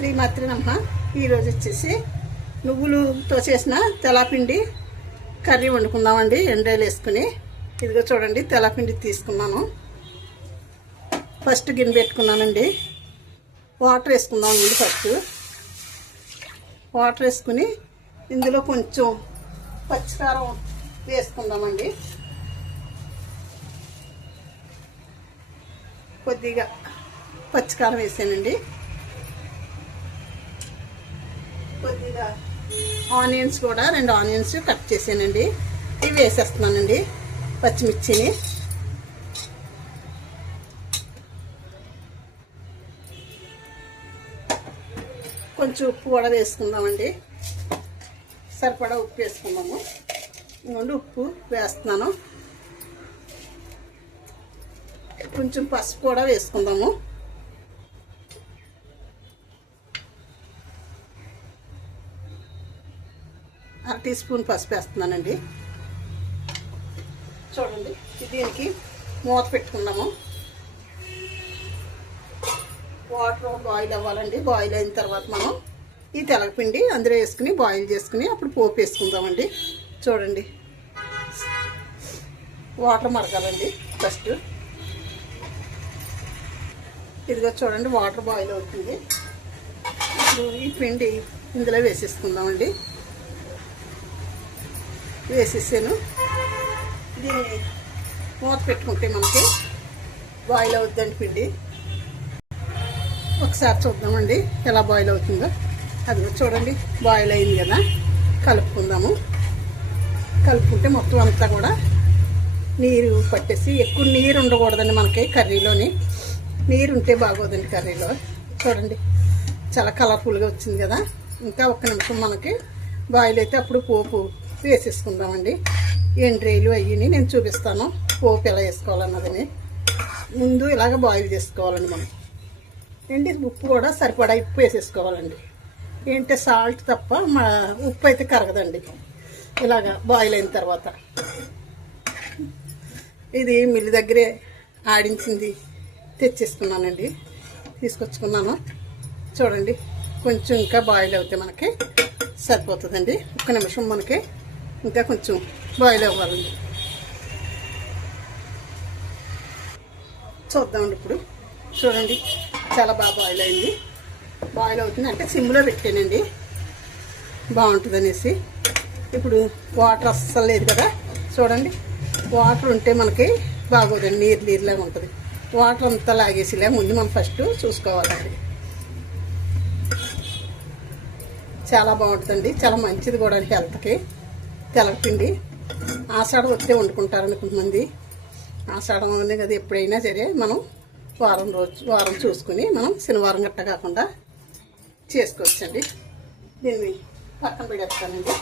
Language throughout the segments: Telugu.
శ్రీమాత్రి నమః. ఈరోజు వచ్చేసి నువ్వులతో చేసిన తెల్లపిండి కర్రీ వండుకుందామండి. ఎండ్రాయిలు వేసుకుని. ఇదిగో చూడండి, తెల్లపిండి తీసుకున్నాను. ఫస్ట్ గిన్నె పెట్టుకున్నానండి. వాటర్ వేసుకుందామండి. ఫస్ట్ వాటర్ వేసుకుని ఇందులో కొంచెం పచ్చికారం వేసుకుందామండి. కొద్దిగా పచ్చికారం వేసానండి. కొద్దిగా ఆనియన్స్ కూడా 2 ఆనియన్స్ కట్ చేసానండి. ఇవి వేసేస్తున్నానండి. పచ్చిమిర్చిని కొంచెం ఉప్పు కూడా వేసుకుందామండి. సరిపడా ఉప్పు వేసుకుందాము. ఇంకొండి ఉప్పు వేస్తున్నాను. కొంచెం పసుపు కూడా వేసుకుందాము. అర టీ స్పూన్ పసుపు వేస్తున్నానండి. చూడండి, దీనికి మూత పెట్టుకుందాము. వాటర్ బాయిల్ అవ్వాలండి. బాయిల్ అయిన తర్వాత మనం ఈ తెలగపిండి అందులో వేసుకుని బాయిల్ చేసుకుని అప్పుడు పోపు వేసుకుందామండి. చూడండి, వాటర్ మరగాలండి. ఫస్ట్ ఇదిగో చూడండి, వాటర్ బాయిల్ అవుతుంది. ఇప్పుడు ఈ పిండి ఇందులో వేసేసుకుందామండి. వేసేసాను. దీన్ని మూత పెట్టుకుంటే మనకి బాయిల్ అవుతుందండి పిండి. ఒకసారి చూద్దామండి ఎలా బాయిల్ అవుతుందో. అది చూడండి, బాయిల్ అయింది కదా. కలుపుకుందాము. కలుపుకుంటే మొత్తం అంతా కూడా నీరు పట్టేసి, ఎక్కువ నీరు ఉండకూడదండి మనకి కర్రీలోని. నీరు ఉంటే బాగోదండి కర్రీలో. చూడండి, చాలా కలర్ఫుల్గా వచ్చింది కదా. ఇంకా ఒక్క నిమిషం మనకి బాయిల్ అయితే అప్పుడు పోపు వేసేసుకుందామండి. ఎండ్రాయిలు అయ్యి నేను చూపిస్తాను పోపు ఎలా వేసుకోవాలన్నదని. ముందు ఇలాగ బాయిల్ చేసుకోవాలండి మనం. ఏంటి, ఉప్పు కూడా సరిపడా ఉప్పు వేసేసుకోవాలండి. ఏంటంటే సాల్ట్ తప్ప ఉప్పు అయితే కరగదండి. ఇలాగ బాయిల్ అయిన తర్వాత ఇది మిల్లు దగ్గరే ఆడించింది తెచ్చేసుకున్నానండి. తీసుకొచ్చుకున్నాను. చూడండి, కొంచెం ఇంకా బాయిల్ అవుతే మనకి సరిపోతుందండి. ఒక్క నిమిషం మనకి ఇంకా కొంచెం బాయిల్ అవ్వాలండి. చూద్దామండి. ఇప్పుడు చూడండి, చాలా బాగా బాయిల్ అయింది. బాయిల్ అవుతుంది అంటే సిమ్లో పెట్టానండి, బాగుంటుంది అనేసి. ఇప్పుడు వాటర్ అస్సలు లేదు కదా. చూడండి, వాటర్ ఉంటే మనకి బాగోదండి. నీరు నీరులాగా ఉంటుంది. వాటర్ అంతా లాగేసిలే ముందు మనం ఫస్ట్ చూసుకోవాలండి. చాలా బాగుంటుందండి. చాలా మంచిది కూడా హెల్త్కి తెల్లపిండి. ఆషాఢం వస్తే వండుకుంటారని కొంతమంది. ఆషాఢం ఉంది కదా, ఎప్పుడైనా సరే మనం వారం చూసుకుని మనం శనివారం గట్ట కాకుండా చేసుకోవచ్చండి. దీన్ని పక్కన పెడతానండి.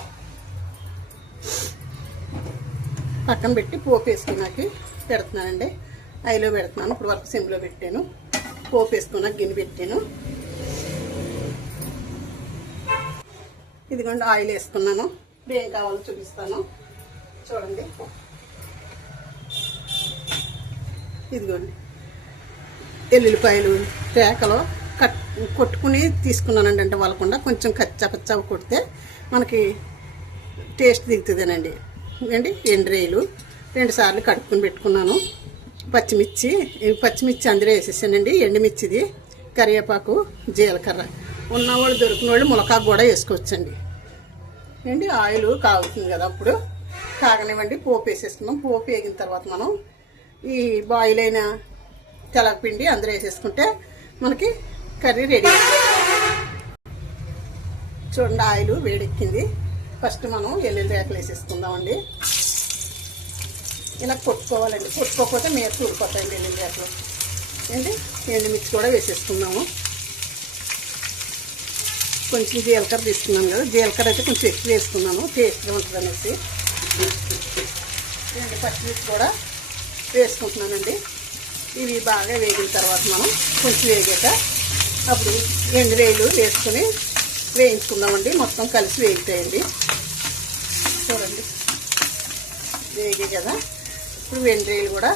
పక్కన పెట్టి పోపు వేసుకున్నాకి పెడుతున్నానండి. ఐలో పెడుతున్నాను. ఇప్పుడు వరకు సిమ్లో పెట్టాను. పోపు వేసుకున్నాక గిన్నె పెట్టాను. ఇదిగోండి, ఆయిల్ వేసుకున్నాను. ఇప్పుడు ఏం కావాలో చూపిస్తాను. చూడండి, ఇదిగోండి ఎల్లుల్లిపాయలు రేకలో కొట్టుకుని తీసుకున్నానండి. అంటే వాళ్ళకుండా కొంచెం కచ్చా కొడితే మనకి టేస్ట్ దిగుతుందేనండి. ఏంటి, ఎండ్రాయిలు 2 సార్లు కడుక్కుని పెట్టుకున్నాను. పచ్చిమిర్చి అందులో వేసేసానండి. ఎండుమిర్చిది, కరివేపాకు, జీలకర్ర. ఉన్నవాళ్ళు దొరికిన వాళ్ళు ములకాకు కూడా వేసుకోవచ్చండి. ఏంటి, ఆయిల్ కాగుతుంది కదా, అప్పుడు కాగనివ్వండి. పోపు వేసేసుకున్నాం. పోపు వేగిన తర్వాత మనం ఈ బాయిల్ అయిన తెల్లపిండి అందులో వేసేసుకుంటే మనకి కర్రీ రెడీ. చూడండి, ఆయిల్ వేడెక్కింది. ఫస్ట్ మనం ఎల్లుల్లి రేకలు వేసేసుకుందామండి. ఇలా కొట్టుకోవాలండి. కొట్టుకోకపోతే మీరు చూడిపోతాయండి ఎల్లుల్లి రేకలు. ఏంటి, ఎండుమిర్చి కూడా వేసేసుకుందాము. కొంచెం జీలకర్ర తీసుకున్నాను కదా. జీలకర్ర అయితే కొంచెం ఎక్కువ వేసుకున్నాను, టేస్ట్గా ఉంటుంది అనేసి. పచ్చిమిర్చి కూడా వేసుకుంటున్నానండి. ఇవి బాగా వేగిన తర్వాత మనం కొంచెం వేగాక అప్పుడు ఎండువేలు వేసుకుని వేయించుకుందామండి. మొత్తం కలిసి వేగుతాయండి. చూడండి, వేగే కదా. ఇప్పుడు ఎండువేలు కూడా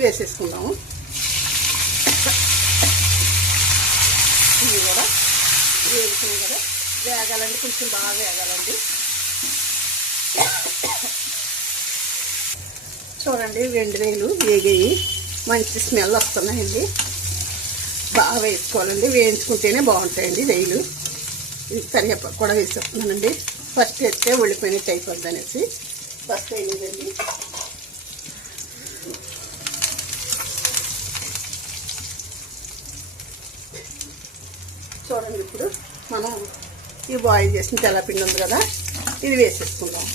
వేసేసుకుందాము. ఇవి కూడా వేగుతున్నాయి కదా, వేగాలండి, కొంచెం బాగా వేగాలండి. చూడండి వెండిరేలు వేగాయి, మంచి స్మెల్ వస్తున్నాయండి. బాగా వేసుకోవాలండి, వేయించుకుంటేనే బాగుంటాయండి రేలు. ఇది కరివేపాకు కూడా వేసేస్తున్నానండి. ఫస్ట్ వేస్తే ఉల్లిపోయినట్టు అయిపోద్ది అనేసి ఫస్ట్ వేయలేదండి. చూడండి ఇప్పుడు మనం ఈ బాయిల్ చేసిన తెల్లపిండి ఉంది కదా, ఇది వేసేసుకుందాం.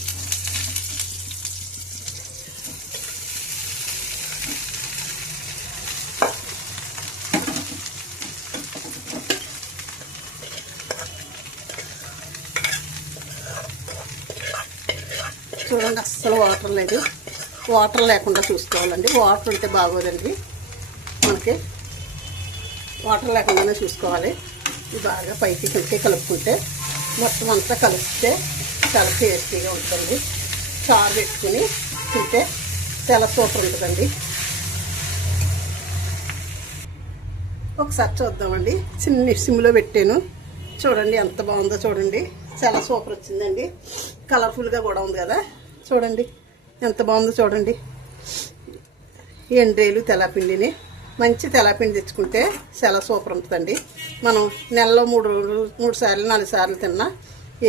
చూడండి అస్సలు వాటర్ లేదు, వాటర్ లేకుండా చూసుకోవాలండి. వాటర్ ఉంటే బాగోదండి, మనకి వాటర్ లేకుండానే చూసుకోవాలి. ఇది బాగా పైకి కిందకి కలుపుకుంటే మొత్తం అంతా కలిపితే చాలా టేస్టీగా ఉంటుంది. చారు పెట్టుకుని తింటే చాలా సూపర్ ఉంటుందండి. ఒకసారి చూద్దామండి. చిన్న సిమ్లో పెట్టాను, చూడండి ఎంత బాగుందో చూడండి. చాలా సూపర్ వచ్చిందండి, కలర్ఫుల్గా కూడా ఉంది కదా. చూడండి ఎంత బాగుందో చూడండి. ఎండ్రేలు తెల్లపిండిని, మంచి తెల్లపిండి తెచ్చుకుంటే చాలా సూపర్ ఉంటుందండి. మనం నెలలో 3 సార్లు 4 సార్లు తిన్నా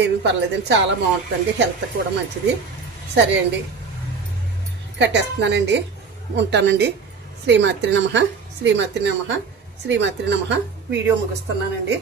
ఏమీ పర్లేదండి, చాలా బాగుంటుందండి. హెల్త్ కూడా మంచిది. సరే అండి, కట్టేస్తున్నానండి, ఉంటానండి. శ్రీమాత్రి నమః, శ్రీమాత్రి నమః, శ్రీమాత్రి నమః. వీడియో ముగిస్తున్నానండి.